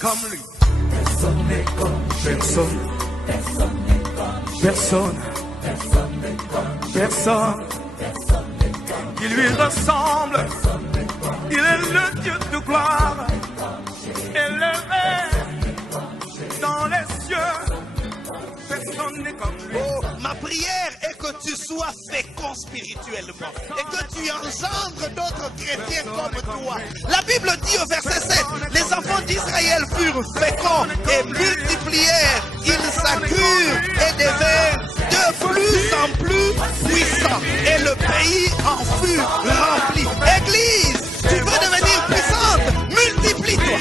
Comme lui. Personne n'est comme personne. Personne. Personne. Il lui ressemble. Il est le Dieu de gloire. Élevé dans les cieux. Personne n'est comme lui. Oh, ma prière est que tu sois fécond spirituellement et que tu engendres d'autres chrétiens comme toi. La Bible dit au verset 7, les enfants d'Israël furent féconds et multiplièrent. Ils s'accrurent et devinrent de plus en plus puissants. Et le pays en fut rempli. Église, tu veux devenir puissante? Multiplie-toi.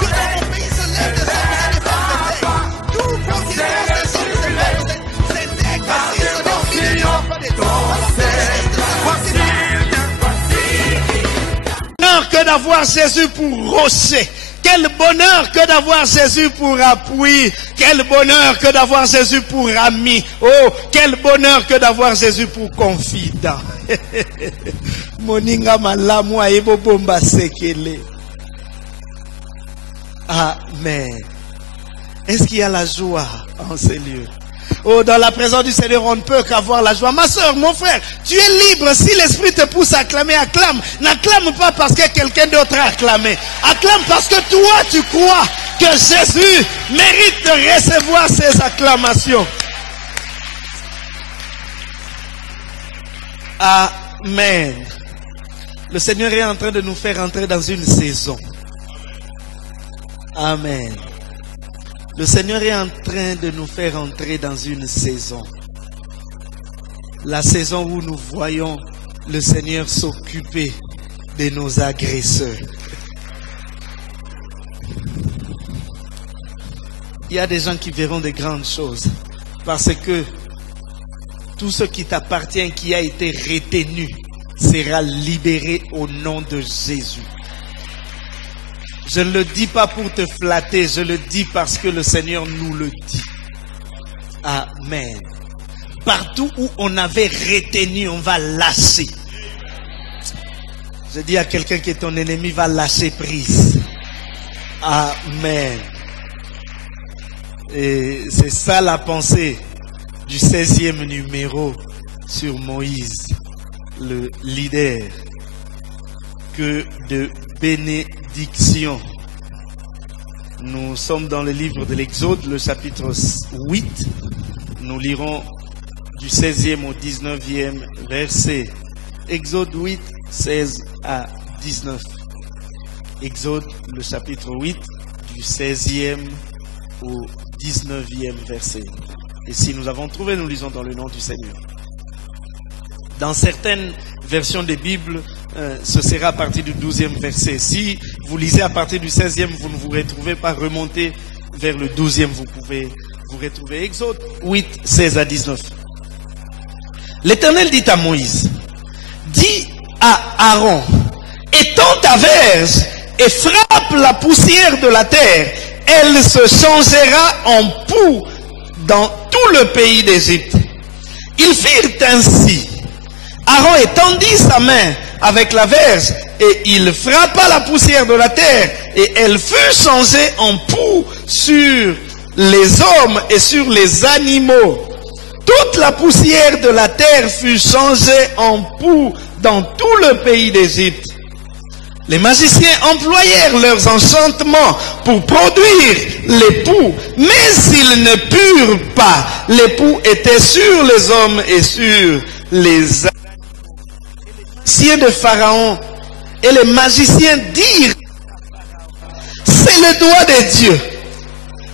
Que dans mon pays se lève des hommes et des femmes de paix. Tout considérance des hommes et des femmes de paix. C'est déclassé, ce n'est au milieu des enfants des hommes. Que d'avoir Jésus pour rocher. Quel bonheur que d'avoir Jésus pour appui. Quel bonheur que d'avoir Jésus pour ami. Oh, quel bonheur que d'avoir Jésus pour confident. Moninga malamwa ebo bomba sekele. Amen. Est-ce qu'il y a la joie en ces lieux? Oh, dans la présence du Seigneur, on ne peut qu'avoir la joie. Ma soeur, mon frère, tu es libre. Si l'Esprit te pousse à acclamer, acclame. N'acclame pas parce que quelqu'un d'autre a acclamé. Acclame parce que toi, tu crois que Jésus mérite de recevoir ses acclamations. Amen. Le Seigneur est en train de nous faire entrer dans une saison. Amen. Le Seigneur est en train de nous faire entrer dans une saison. La saison où nous voyons le Seigneur s'occuper de nos agresseurs. Il y a des gens qui verront de grandes choses. Parce que tout ce qui t'appartient, qui a été retenu, sera libéré au nom de Jésus. Je ne le dis pas pour te flatter, je le dis parce que le Seigneur nous le dit. Amen. Partout où on avait retenu, on va lâcher. Je dis à quelqu'un qui est ton ennemi, va lâcher prise. Amen. Et c'est ça la pensée du 16e numéro sur Moïse, le leader. Que de bénédiction. Nous sommes dans le livre de l'Exode, le chapitre 8. Nous lirons du 16e au 19e verset. Exode 8, 16 à 19. Exode, le chapitre 8, du 16e au 19e verset. Et si nous avons trouvé, nous lisons dans le nom du Seigneur. Dans certaines versions des Bibles, ce sera à partir du 12e verset. Si vous lisez à partir du 16e, vous ne vous retrouvez pas, remonter vers le 12e, vous pouvez vous retrouver. Exode 8, 16 à 19. L'Éternel dit à Moïse, dis à Aaron, étends ta verge et frappe la poussière de la terre. Elle se changera en poux dans tout le pays d'Égypte. Ils firent ainsi. Aaron étendit sa main avec la verge et il frappa la poussière de la terre et elle fut changée en poux sur les hommes et sur les animaux. Toute la poussière de la terre fut changée en poux dans tout le pays d'Égypte. Les magiciens employèrent leurs enchantements pour produire les poux, mais s'ils ne purent pas, les poux étaient sur les hommes et sur les animaux. Les de Pharaon et les magiciens dirent, c'est le doigt de Dieu.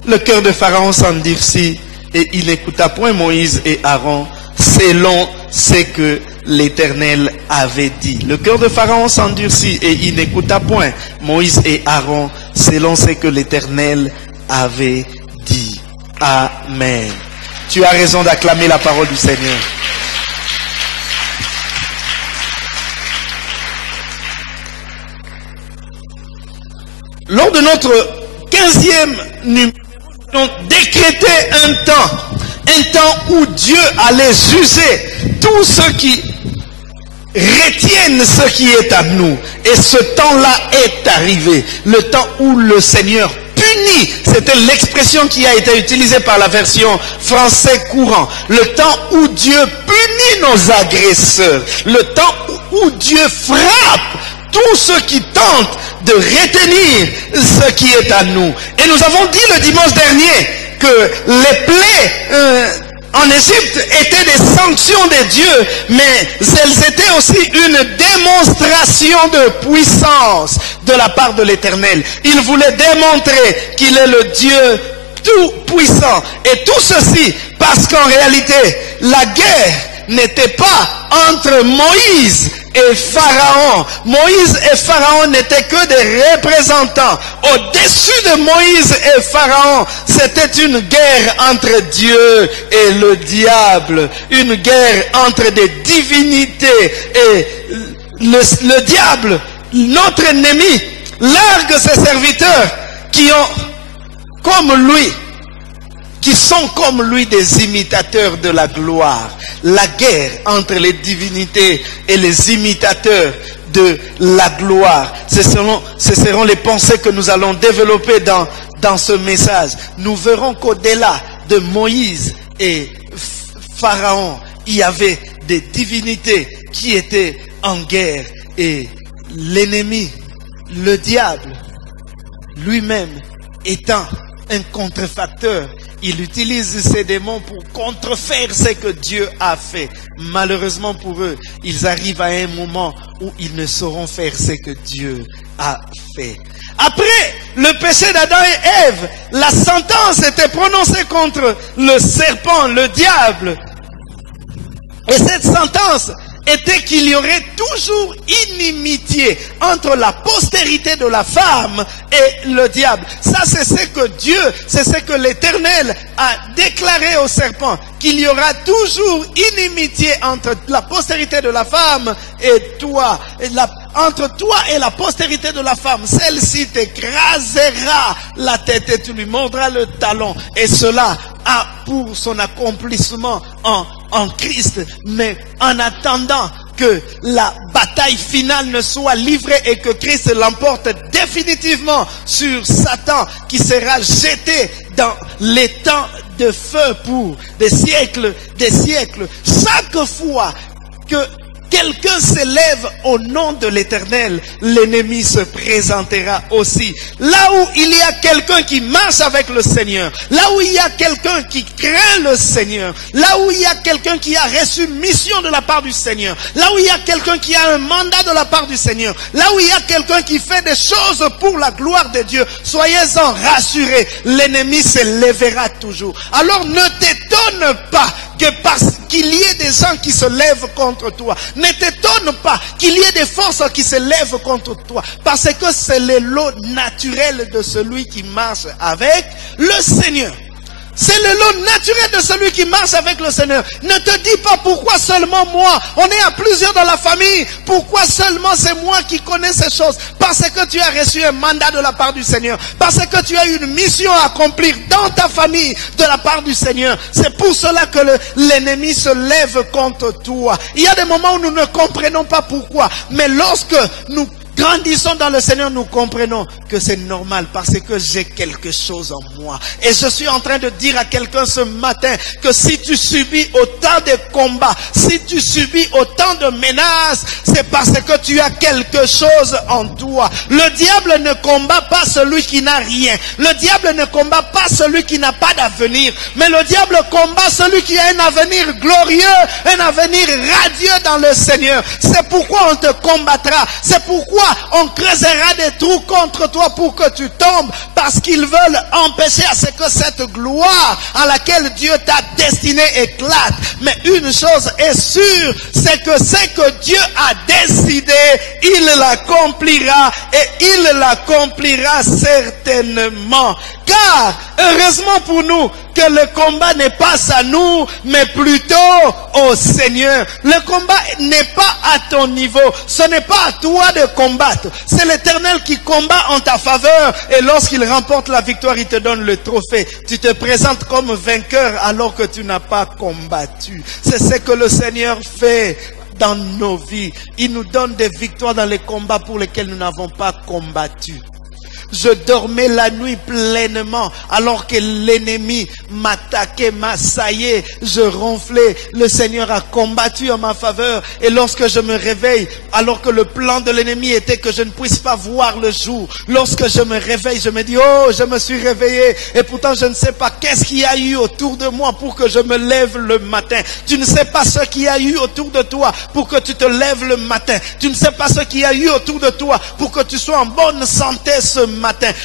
Le cœur de Pharaon s'endurcit et il n'écouta point Moïse et Aaron selon ce que l'Éternel avait dit. Le cœur de Pharaon s'endurcit et il n'écouta point Moïse et Aaron selon ce que l'Éternel avait dit. Amen. Tu as raison d'acclamer la parole du Seigneur. Lors de notre 15e numéro, nous avons décrété un temps où Dieu allait juger tous ceux qui retienne ce qui est à nous. Et ce temps-là est arrivé. Le temps où le Seigneur punit. C'était l'expression qui a été utilisée par la version français courant. Le temps où Dieu punit nos agresseurs. Le temps où Dieu frappe tous ceux qui tentent de retenir ce qui est à nous. Et nous avons dit le dimanche dernier que les plaies en Égypte étaient des sanctions de Dieu, mais elles étaient aussi une démonstration de puissance de la part de l'Éternel. Il voulait démontrer qu'il est le Dieu tout-puissant. Et tout ceci parce qu'en réalité, la guerre n'était pas entre Moïse et Pharaon. Moïse et Pharaon n'étaient que des représentants. Au-dessus de Moïse et Pharaon, c'était une guerre entre Dieu et le diable. Une guerre entre des divinités. Et le diable, notre ennemi, largue ses serviteurs qui ont, comme lui, qui sont comme lui des imitateurs de la gloire. La guerre entre les divinités et les imitateurs de la gloire. Ce seront les pensées que nous allons développer dans ce message. Nous verrons qu'au-delà de Moïse et Pharaon, il y avait des divinités qui étaient en guerre. Et l'ennemi, le diable, lui-même étant un contrefacteur, il utilise ces démons pour contrefaire ce que Dieu a fait. Malheureusement pour eux, ils arrivent à un moment où ils ne sauront faire ce que Dieu a fait. Après le péché d'Adam et Ève, la sentence était prononcée contre le serpent, le diable. Et cette sentence était qu'il y aurait toujours inimitié entre la postérité de la femme et le diable. Ça, c'est ce que Dieu, c'est ce que l'Éternel a déclaré au serpent, qu'il y aura toujours inimitié entre la postérité de la femme et toi. Entre toi et la postérité de la femme, celle-ci t'écrasera la tête et tu lui mordras le talon. Et cela a pour son accomplissement en Christ. Mais en attendant que la bataille finale ne soit livrée et que Christ l'emporte définitivement sur Satan, qui sera jeté dans les temps de feu pour des siècles, chaque fois que quelqu'un s'élève au nom de l'Éternel, l'ennemi se présentera aussi. Là où il y a quelqu'un qui marche avec le Seigneur, là où il y a quelqu'un qui craint le Seigneur, là où il y a quelqu'un qui a reçu une mission de la part du Seigneur, là où il y a quelqu'un qui a un mandat de la part du Seigneur, là où il y a quelqu'un qui fait des choses pour la gloire de Dieu, soyez-en rassurés, l'ennemi se lèvera toujours. Alors ne t'étonne pas que parce qu'il y ait des gens qui se lèvent contre toi. Ne t'étonne pas qu'il y ait des forces qui se lèvent contre toi. Parce que c'est le lot naturel de celui qui marche avec le Seigneur. C'est le lot naturel de celui qui marche avec le Seigneur. Ne te dis pas pourquoi seulement moi. On est à plusieurs dans la famille. Pourquoi seulement c'est moi qui connais ces choses? Parce que tu as reçu un mandat de la part du Seigneur. Parce que tu as une mission à accomplir dans ta famille de la part du Seigneur. C'est pour cela que l'ennemi se lève contre toi. Il y a des moments où nous ne comprenons pas pourquoi. Mais lorsque nous grandissons dans le Seigneur, nous comprenons que c'est normal parce que j'ai quelque chose en moi. Et je suis en train de dire à quelqu'un ce matin que si tu subis autant de combats, si tu subis autant de menaces, c'est parce que tu as quelque chose en toi. Le diable ne combat pas celui qui n'a rien. Le diable ne combat pas celui qui n'a pas d'avenir. Mais le diable combat celui qui a un avenir glorieux, un avenir radieux dans le Seigneur. C'est pourquoi on te combattra. C'est pourquoi on creusera des trous contre toi pour que tu tombes, parce qu'ils veulent empêcher à ce que cette gloire à laquelle Dieu t'a destiné éclate. Mais une chose est sûre, c'est que ce que Dieu a décidé, il l'accomplira, et il l'accomplira certainement. Car, heureusement pour nous, que le combat n'est pas à nous, mais plutôt au Seigneur. Le combat n'est pas à ton niveau. Ce n'est pas à toi de combattre. C'est l'Éternel qui combat en ta faveur. Et lorsqu'il remporte la victoire, il te donne le trophée. Tu te présentes comme vainqueur alors que tu n'as pas combattu. C'est ce que le Seigneur fait dans nos vies. Il nous donne des victoires dans les combats pour lesquels nous n'avons pas combattu. Je dormais la nuit pleinement alors que l'ennemi m'attaquait, m'assaillait, je ronflais. Le Seigneur a combattu en ma faveur. Et lorsque je me réveille, alors que le plan de l'ennemi était que je ne puisse pas voir le jour, lorsque je me réveille, je me dis, oh, je me suis réveillé. Et pourtant, je ne sais pas qu'est-ce qu'il y a eu autour de moi pour que je me lève le matin. Tu ne sais pas ce qu'il y a eu autour de toi pour que tu te lèves le matin. Tu ne sais pas ce qu'il y a eu autour de toi pour que tu sois en bonne santé ce matin.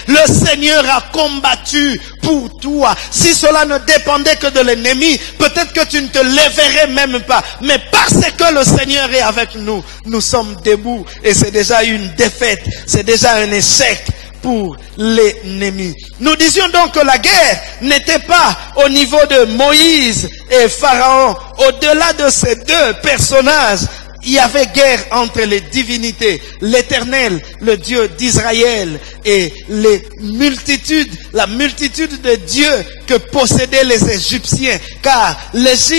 Le Seigneur a combattu pour toi. Si cela ne dépendait que de l'ennemi, peut-être que tu ne te lèverais même pas. Mais parce que le Seigneur est avec nous, nous sommes debout. Et c'est déjà une défaite. C'est déjà un échec pour l'ennemi. Nous disions donc que la guerre n'était pas au niveau de Moïse et Pharaon. Au-delà de ces deux personnages, il y avait guerre entre les divinités, l'Éternel, le Dieu d'Israël, et la multitude de dieux que possédaient les Égyptiens. Car les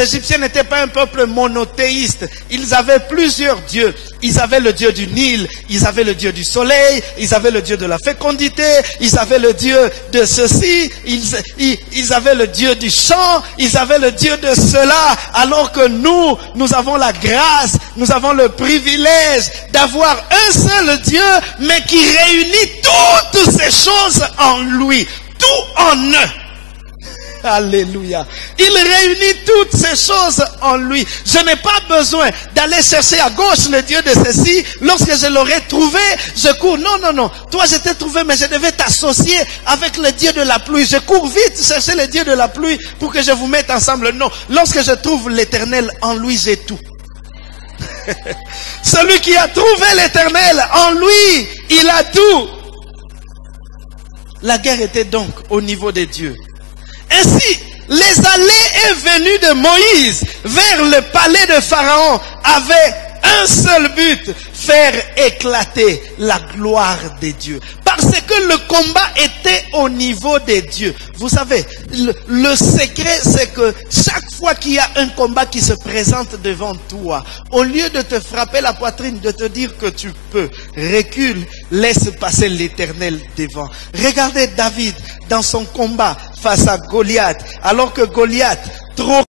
Égyptiens n'étaient pas un peuple monothéiste. Ils avaient plusieurs dieux. Ils avaient le Dieu du Nil, ils avaient le Dieu du soleil, ils avaient le Dieu de la fécondité, ils avaient le Dieu de ceci, ils avaient le Dieu du chant, ils avaient le Dieu de cela, alors que nous avons la grâce, nous avons le privilège d'avoir un seul Dieu, mais qui réunit toutes ces choses en lui, tout en eux. Alléluia. Il réunit toutes ces choses en lui. Je n'ai pas besoin d'aller chercher à gauche le Dieu de ceci. Lorsque je l'aurai trouvé, je cours. Non, non, non. Toi, je t'ai trouvé, mais je devais t'associer avec le Dieu de la pluie. Je cours vite chercher le Dieu de la pluie pour que je vous mette ensemble. Non. Lorsque je trouve l'Éternel, en lui, j'ai tout. Celui qui a trouvé l'Éternel, en lui, il a tout. La guerre était donc au niveau des dieux. Ainsi, les allées et venues de Moïse vers le palais de Pharaon avaient un seul but, faire éclater la gloire des dieux. Parce que le combat était au niveau des dieux. Vous savez, le secret, c'est que chaque fois qu'il y a un combat qui se présente devant toi, au lieu de te frapper la poitrine, de te dire que tu peux, recule, laisse passer l'Éternel devant. Regardez David dans son combat face à Goliath, alors que Goliath, trop